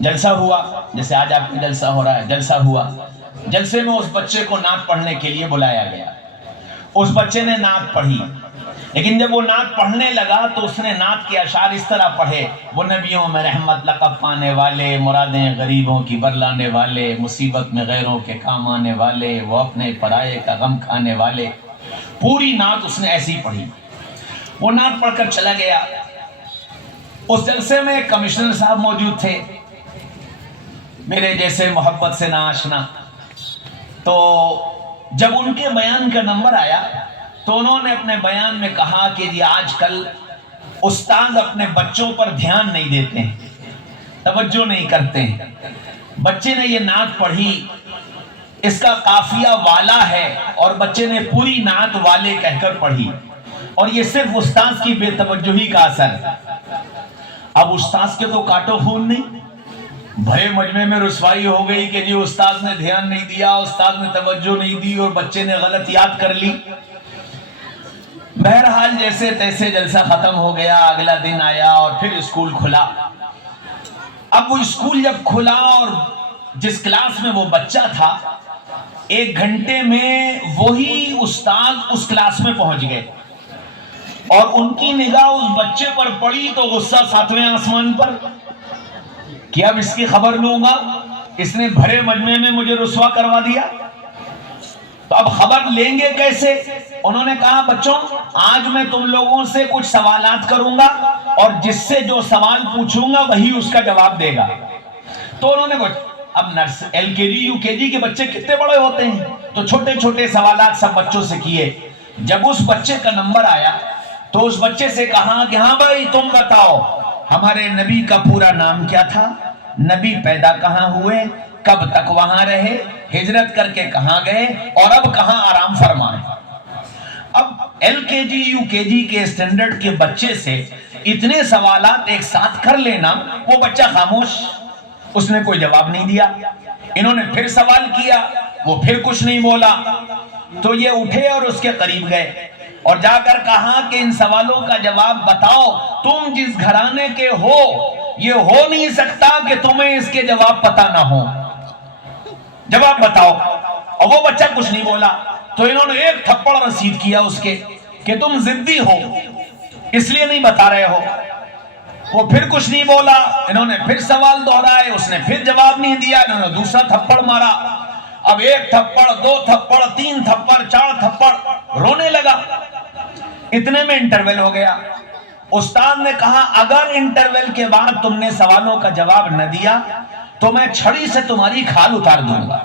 جلسہ ہوا، جیسے آج آپ کا جلسہ ہو رہا ہے، جلسہ ہوا، جلسے میں اس بچے کو نعت پڑھنے کے لیے بلایا گیا۔ اس بچے نے نعت پڑھی، لیکن جب وہ نعت پڑھنے لگا تو اس نے نعت کے اشعار اس طرح پڑھے، وہ نبیوں میں رحمت لقب پانے والے، مرادیں غریبوں کی برلانے والے، مصیبت میں غیروں کے کام آنے والے، وہ اپنے پرائے کا غم کھانے والے۔ پوری نعت اس نے ایسی پڑھی۔ وہ نعت پڑھ کر چلا گیا۔ اس جلسے میں کمشنر صاحب موجود تھے، میرے جیسے محبت سے ناآشنا، تو جب ان کے بیان کا نمبر آیا تو انہوں نے اپنے بیان میں کہا کہ یہ آج کل استاد اپنے بچوں پر دھیان نہیں دیتے ہیں، توجہ نہیں کرتے ہیں۔ بچے نے یہ نعت پڑھی، اس کا قافیہ والا ہے، اور بچے نے پوری نعت والے کہہ کر پڑھی، اور یہ صرف استاد کی بے توجہی کا اثر ہے۔ اب استاد کے تو کاٹو خون نہیں، بھرے مجمع میں رسوائی ہو گئی کہ جی استاد نے دھیان نہیں دیا، استاد نے توجہ نہیں دی اور بچے نے غلط یاد کر لی۔ بہرحال جیسے تیسے جلسہ ختم ہو گیا، اگلا دن آیا اور پھر اسکول کھلا۔ اب وہ اسکول جب کھلا اور جس کلاس میں وہ بچہ تھا، 1 گھنٹے میں وہی استاد اس کلاس میں پہنچ گئے، اور ان کی نگاہ اس بچے پر پڑی تو غصہ 7ویں آسمان پر کہ اب اس کی خبر لوں گا، اس نے بھرے مجمع میں مجھے رسوا کروا دیا، تو اب خبر لیں گے کیسے؟ انہوں نے کہا بچوں آج میں تم لوگوں سے کچھ سوالات کروں گا، اور جس سے جو سوال پوچھوں گا وہی اس کا جواب دے گا۔ تو انہوں نے اب LKG UKG کے بچے کتنے بڑے ہوتے ہیں، تو چھوٹے چھوٹے سوالات سب بچوں سے کیے۔ جب اس بچے کا نمبر آیا تو اس بچے سے کہا کہ ہاں بھائی تم بتاؤ ہمارے نبی کا پورا نام کیا تھا، نبی پیدا کہاں ہوئے، کب تک وہاں رہے، ہجرت کر کے کہاں گئے، اور اب کہاں آرام فرمائے۔ اب LKG UKG کے اسٹینڈرڈ کے بچے سے اتنے سوالات ایک ساتھ کر لینا، وہ بچہ خاموش، اس نے کوئی جواب نہیں دیا۔ انہوں نے پھر سوال کیا، وہ پھر کچھ نہیں بولا۔ تو یہ اٹھے اور اس کے قریب گئے اور جا کر کہا کہ ان سوالوں کا جواب بتاؤ، تم جس گھرانے کے ہو یہ ہو نہیں سکتا کہ تمہیں اس کے جواب پتہ نہ ہو، جواب بتاؤ۔ اور وہ بچہ کچھ نہیں بولا تو انہوں نے ایک تھپڑ رسید کیا اس کے کہ تم ضدی ہو اس لیے نہیں بتا رہے ہو۔ وہ پھر کچھ نہیں بولا، انہوں نے پھر سوال دہرائے، اس نے پھر جواب نہیں دیا، انہوں نے دوسرا تھپڑ مارا۔ اب ایک تھپڑ، دو تھپڑ، تین تھپڑ، چار تھپڑ، رونے لگا۔ اتنے میں انٹرول ہو گیا۔ استاد نے کہا اگر انٹرول کے بعد تم نے سوالوں کا جواب نہ دیا تو میں چھڑی سے تمہاری کھال اتار دوں گا۔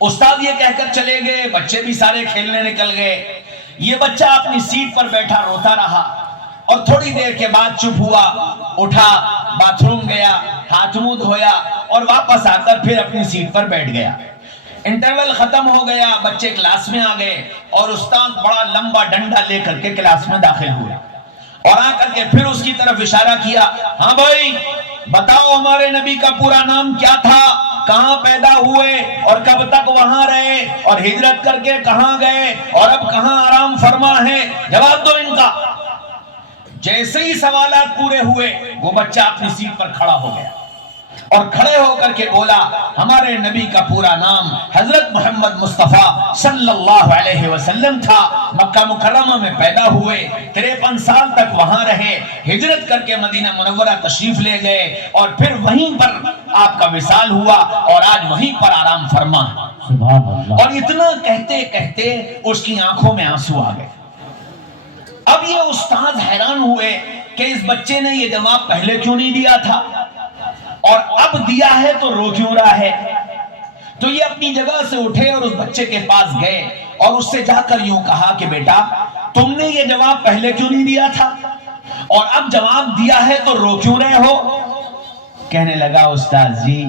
استاد یہ کہہ کر چلے گئے، بچے بھی سارے کھیلنے نکل گئے۔ یہ بچہ اپنی سیٹ پر بیٹھا روتا رہا، اور تھوڑی دیر کے بعد چپ ہوا، اٹھا، باتھ روم گیا، ہاتھ منہ دھویا اور واپس آ کر پھر اپنی سیٹ پر بیٹھ گیا۔ انٹرول ختم ہو گیا، بچے کلاس میں آ گئے اور استاد بڑا لمبا ڈنڈا لے کر کے کلاس میں داخل ہوئے اور آ کر کے پھر اس کی طرف اشارہ کیا، ہاں بھائی بتاؤ ہمارے نبی کا پورا نام کیا تھا، کہاں پیدا ہوئے اور کب تک وہاں رہے اور ہجرت کر کے کہاں گئے اور اب کہاں آرام فرما ہے، جواب دو ان کا۔ جیسے ہی سوالات پورے ہوئے وہ بچہ اپنی سیٹ پر کھڑا ہو گیا اور کھڑے ہو کر کے بولا، ہمارے نبی کا پورا نام حضرت محمد مصطفیٰ صلی اللہ علیہ وسلم تھا، مکہ مکرمہ میں پیدا ہوئے، 53 سال تک وہاں رہے، ہجرت کر کے مدینہ منورہ تشریف لے گئے اور پھر وہیں پر آپ کا وصال ہوا اور آج وہیں پر آرام فرما۔ سبحان اللہ۔ اور اتنا کہتے کہتے اس کی آنکھوں میں آنسو آ گئے۔ اب یہ استاد حیران ہوئے کہ اس بچے نے یہ جواب پہلے کیوں نہیں دیا تھا اور اب دیا ہے تو رو کیوں رہا ہے۔ تو یہ اپنی جگہ سے اٹھے اور اس بچے کے پاس گئے اور اس سے جا کر یوں کہا کہ بیٹا تم نے یہ جواب پہلے کیوں نہیں دیا تھا اور اب جواب دیا ہے تو رو کیوں رہے ہو۔ کہنے لگا استاد جی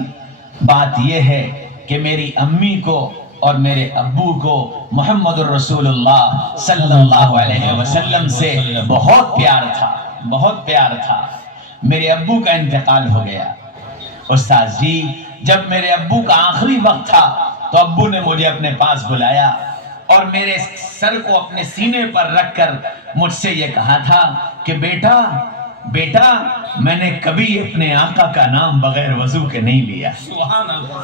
بات یہ ہے کہ میری امی کو اور میرے ابو کو محمد الرسول اللہ صلی اللہ علیہ وسلم سے بہت پیار تھا، بہت پیار تھا۔ میرے ابو کا انتقال ہو گیا۔ استاد جی جب میرے ابو کا آخری وقت تھا تو ابو نے مجھے اپنے پاس بلایا اور میرے سر کو اپنے سینے پر رکھ کر مجھ سے یہ کہا تھا کہ بیٹا میں نے کبھی اپنے آقا کا نام بغیر وضو کے نہیں لیا۔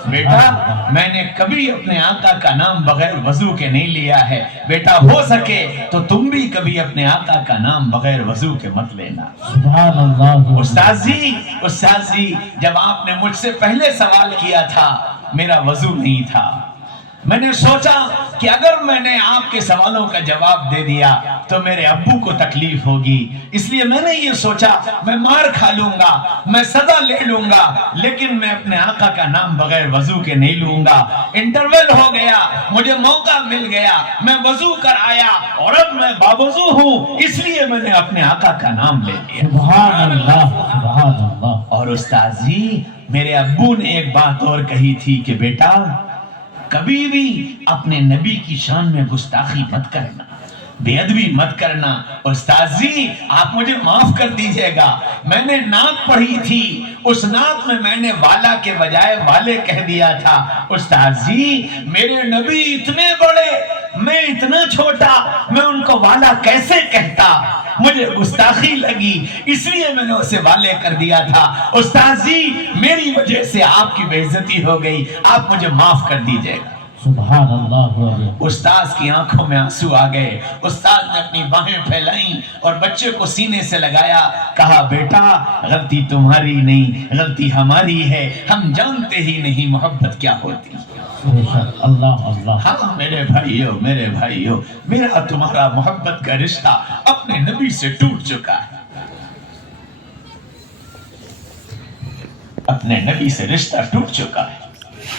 بیٹا میں نے کبھی اپنے آقا کا نام بغیر وضو کے نہیں لیا ہے، بیٹا ہو سکے تو تم بھی کبھی اپنے آقا کا نام بغیر وضو کے مت لینا۔ سبحان اللہ۔ استاد جی جب آپ نے مجھ سے پہلے سوال کیا تھا میرا وضو نہیں تھا، میں نے سوچا کہ اگر میں نے آپ کے سوالوں کا جواب دے دیا تو میرے ابو کو تکلیف ہوگی، اس لیے میں نے یہ سوچا میں مار کھا لوں گا، میں سزا لے لوں گا، لیکن میں اپنے آقا کا نام بغیر وضو کے نہیں لوں گا۔ انٹرول ہو گیا، مجھے موقع مل گیا، میں وضو کر آیا اور اب میں باوضو ہوں، اس لیے میں نے اپنے آقا کا نام لے لیا۔ سبحان اللہ، سبحان اللہ۔ اور استاد جی میرے ابو نے ایک بات اور کہی تھی کہ بیٹا کبھی بھی اپنے نبی کی شان میں گستاخی مت کرنا، بے ادبی مت کرنا۔ استاد جی آپ مجھے معاف کر دیجئے گا، میں نے نعت پڑھی تھی، اس نعت میں نے والا کے بجائے والے کہہ دیا تھا۔ استاد جی میرے نبی اتنے بڑے، میں اتنا چھوٹا، میں ان کو والا کیسے کہتا، مجھے گستاخی لگی اس لیے میں نے اسے والے کر دیا تھا۔ استاد جی میری وجہ سے آپ کی بے عزتی ہو گئی، آپ مجھے معاف کر دیجئے گا۔ سبحان اللہ۔ استاد کی آنکھوں میں آنسو آ گئے۔ استاد نے اپنی باہیں پھیلائیں اور بچے کو سینے سے لگایا، کہا بیٹا غلطی تمہاری نہیں، غلطی ہماری ہے، ہم جانتے ہی نہیں محبت کیا ہوتی۔ اللہ اللہ۔ ہاں میرے بھائیو میرا تمہارا محبت کا رشتہ اپنے نبی سے ٹوٹ چکا ہے، اپنے نبی سے رشتہ ٹوٹ چکا ہے۔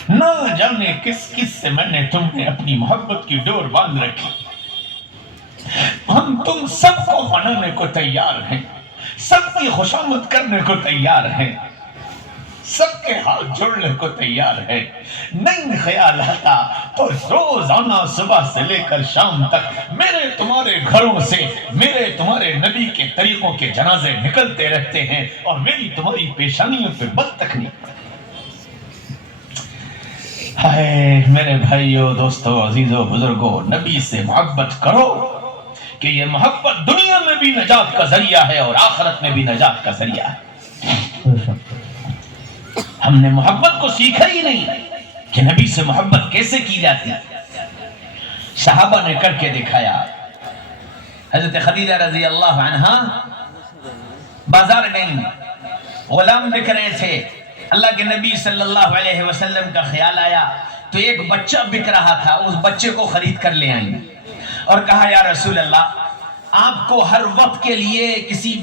نہ جانے کس کس سے میں نے تم نے اپنی محبت کی ڈور باندھ رکھی۔ ہم تم سب کو منانے کو تیار ہیں، سب کی خوشامد کرنے کو تیار ہیں، سب کے ہاتھ جوڑنے کو تیار ہے۔ نہیں خیال آتا تو روزانہ صبح سے لے کر شام تک میرے تمہارے گھروں سے میرے تمہارے نبی کے طریقوں کے جنازے نکلتے رہتے ہیں اور میری تمہاری پیشانیوں پہ بد تک نہیں پڑتی۔ ہائے میرے بھائیو، دوستو، عزیزو، بزرگو، نبی سے محبت کرو، کہ یہ محبت دنیا میں بھی نجات کا ذریعہ ہے اور آخرت میں بھی نجات کا ذریعہ ہے۔ ہم نے محبت کو سیکھا ہی نہیں کہ نبی سے محبت کیسے کی جاتی، صحابہ نے کر کے دکھایا۔ حضرت خدیجہ رضی اللہ عنہا بازار گئیں، غلام بک رہے تھے، اللہ کے نبی صلی اللہ علیہ وسلم کا خیال آیا تو ایک بچہ بک رہا تھا، اس بچے کو خرید کر لے آئیں اور کہا یا رسول اللہ آپ کو ہر وقت کے لیے کسی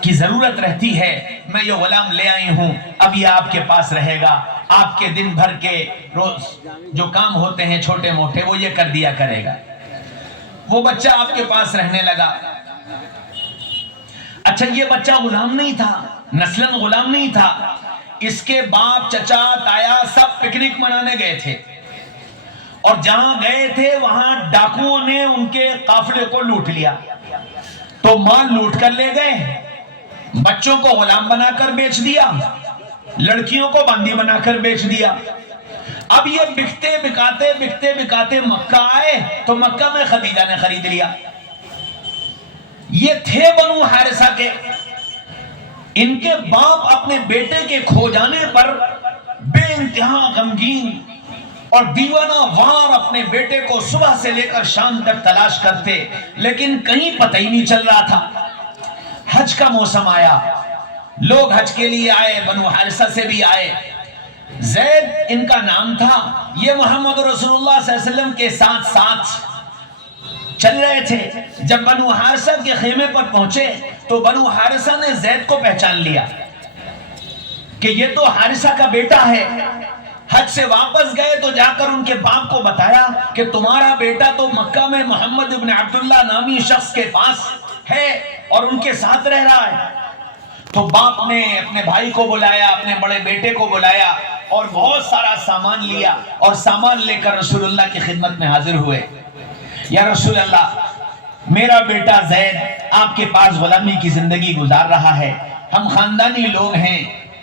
کی ضرورت رہتی ہے، میں یہ غلام لے آئی ہوں، اب یہ آپ کے پاس رہے گا، آپ کے دن بھر کے روز جو کام ہوتے ہیں چھوٹے موٹے وہ یہ کر دیا کرے گا۔ وہ بچہ آپ کے پاس رہنے لگا۔ اچھا یہ بچہ غلام نہیں تھا، نسلاً غلام نہیں تھا، اس کے باپ چچا تایا سب پکنک منانے گئے تھے اور جہاں گئے تھے وہاں ڈاکوؤں نے ان کے قافلے کو لوٹ لیا، تو مال لوٹ کر لے گئے، بچوں کو غلام بنا کر بیچ دیا، لڑکیوں کو باندی بنا کر بیچ دیا۔ اب یہ بکتے بکاتے مکہ آئے تو مکہ میں خدیجہ نے خرید لیا۔ یہ تھے بنو حارثہ کے، ان کے باپ اپنے بیٹے کے کھو جانے پر بے انتہا غمگین اور دیوانہ وار اپنے بیٹے کو صبح سے لے کر شام تک تلاش کرتے، لیکن کہیں پتہ ہی نہیں چل رہا تھا۔ حج کا موسم آیا، لوگ حج کے لیے آئے، بنو حارثہ سے بھی آئے۔ زید ان کا نام تھا، یہ محمد رسول اللہ صلی اللہ علیہ وسلم کے ساتھ ساتھ چل رہے تھے۔ جب بنو حارثہ کے خیمے پر پہنچے تو بنو حارثہ نے زید کو پہچان لیا کہ یہ تو حارثہ کا بیٹا ہے۔ حج سے واپس گئے تو جا کر ان کے باپ کو بتایا کہ تمہارا بیٹا تو مکہ میں محمد ابن عبداللہ نامی شخص کے پاس ہے اور ان کے ساتھ رہ رہا ہے۔ تو باپ نے اپنے بھائی کو بلایا، اپنے بڑے بیٹے کو بلایا اور بہت سارا سامان لیا اور سامان لے کر رسول اللہ کی خدمت میں حاضر ہوئے۔ یا رسول اللہ میرا بیٹا زید آپ کے پاس غلامی کی زندگی گزار رہا ہے، ہم خاندانی لوگ ہیں،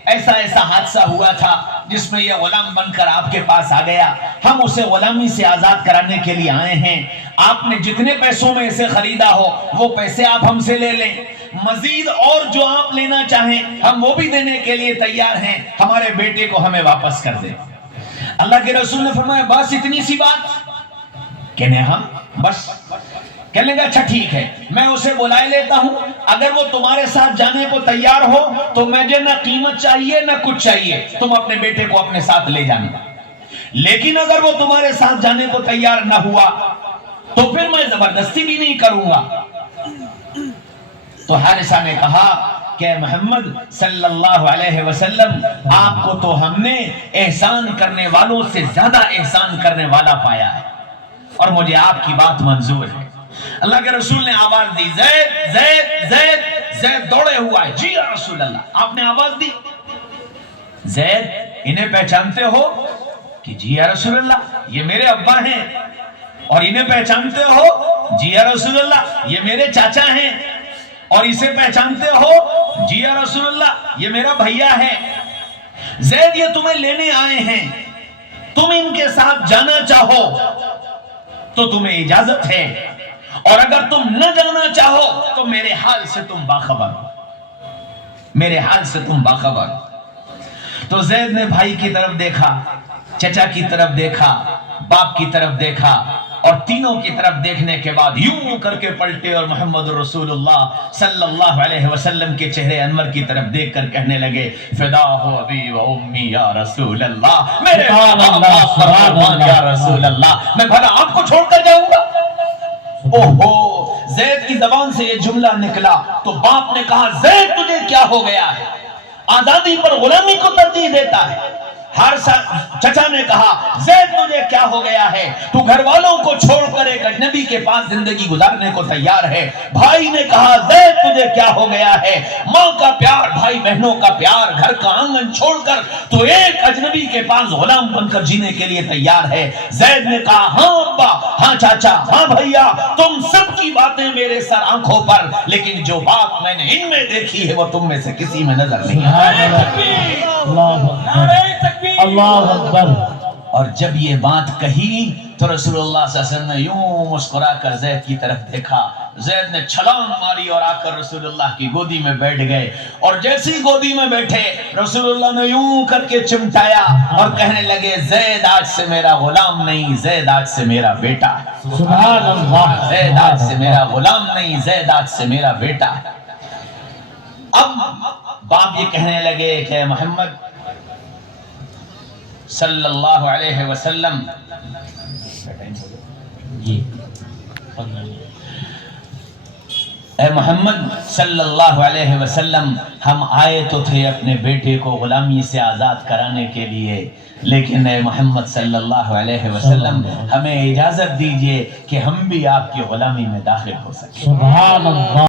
ایسا حادثہ ہوا تھا جس میں یہ غلام بن کر آپ کے پاس آ گیا، ہم اسے غلامی سے آزاد کرانے کے لیے آئے ہیں، آپ نے جتنے پیسوں میں اسے خریدا ہو وہ پیسے آپ ہم سے لے لیں، مزید اور جو آپ لینا چاہیں ہم وہ بھی دینے کے لیے تیار ہیں، ہمارے بیٹے کو ہمیں واپس کر دیں۔ اللہ کے رسول نے فرمایا بس اتنی سی بات؟ کہنے ہاں بس۔ کہنے لگا اچھا ٹھیک ہے، میں اسے بلائے لیتا ہوں، اگر وہ تمہارے ساتھ جانے کو تیار ہو تو مجھے نہ قیمت چاہیے نہ کچھ چاہیے، تم اپنے بیٹے کو اپنے ساتھ لے جانا، لیکن اگر وہ تمہارے ساتھ جانے کو تیار نہ ہوا تو پھر میں زبردستی بھی نہیں کروں گا۔ تو حارثہ نے کہا کہ محمد صلی اللہ علیہ وسلم آپ کو تو ہم نے احسان کرنے والوں سے زیادہ احسان کرنے والا پایا ہے اور مجھے آپ کی بات منظور ہے۔ اللہ کے رسول نے آواز دی زید زید زید، زید دوڑے ہوا ہے، جی یا رسول اللہ۔ آپ نے آواز دی زید انہیں پہچانتے ہو؟ کہ جی یا رسول اللہ یہ میرے ابا ہیں۔ اور انہیں پہچانتے ہو؟ جی یا رسول اللہ یہ میرے چاچا ہیں۔ اور اسے پہچانتے ہو؟ جی یا رسول اللہ یہ میرا بھیا ہے۔ زید یہ تمہیں لینے آئے ہیں، تم ان کے ساتھ جانا چاہو تو تمہیں اجازت ہے، اور اگر تم نہ جانا چاہو تو میرے حال سے تم باخبر، میرے حال سے تم باخبر۔ تو زید نے بھائی کی طرف دیکھا، چچا کی طرف دیکھا، باپ کی طرف دیکھا، اور تینوں کی طرف دیکھنے کے بعد یوں کر کے پلٹے اور محمد رسول اللہ صلی اللہ علیہ وسلم کے چہرے انور کی طرف دیکھ کر کہنے لگے فدا ہو ابی و امی یا رسول اللہ، میرے باپ پر قربان یا رسول اللہ، میں بھلا آپ کو چھوڑ کر جاؤں گا؟ اوہو، زید کی زبان سے یہ جملہ نکلا تو باپ نے کہا زید تجھے کیا ہو گیا ہے، آزادی پر غلامی کو ترجیح دیتا ہے؟ چچا نے کہا زید تجھے کیا ہو گیا ہے، تو گھر والوں کو چھوڑ کر ایک اجنبی کے پاس زندگی گزارنے کو تیار ہے؟ بھائی نے کہا زید تجھے کیا ہو گیا ہے، ماں کا پیار، بھائی بہنوں کا پیار، گھر کا آنگن چھوڑ کر تو ایک اجنبی کے پاس غلام بن کر جینے کے لیے تیار ہے؟ زید نے کہا ہاں ابا، ہاں چاچا، ہاں بھیا، تم سب کی باتیں میرے سر آنکھوں پر، لیکن جو بات میں نے ان میں دیکھی ہے وہ تم میں سے کسی میں نظر نہیں آئی۔ اللہ اکبر۔ اور جب یہ بات کہی تو رسول اللہ صلی اللہ علیہ وسلم نے یوں مسکرا کر زید کی طرف دیکھا، زید نے چھلانگ ماری اور آ کر رسول اللہ کی گودی میں بیٹھ گئے، اور جیسی گودی میں بیٹھے رسول اللہ نے یوں کر کے چمٹایا اور کہنے لگے زید آج سے میرا غلام نہیں، زید آج سے میرا بیٹا ہے۔ سبحان اللہ، زید آج سے میرا غلام نہیں، زید آج سے میرا بیٹا ہے۔ اب باپ یہ کہنے لگے کہ محمد صلی اللہ علیہ وسلم، اے محمد صلی اللہ علیہ وسلم، ہم آئے تو تھے اپنے بیٹے کو غلامی سے آزاد کرانے کے لیے، لیکن اے محمد صلی اللہ علیہ وسلم ہمیں اجازت دیجئے کہ ہم بھی آپ کی غلامی میں داخل ہو سکیں۔ سبحان اللہ۔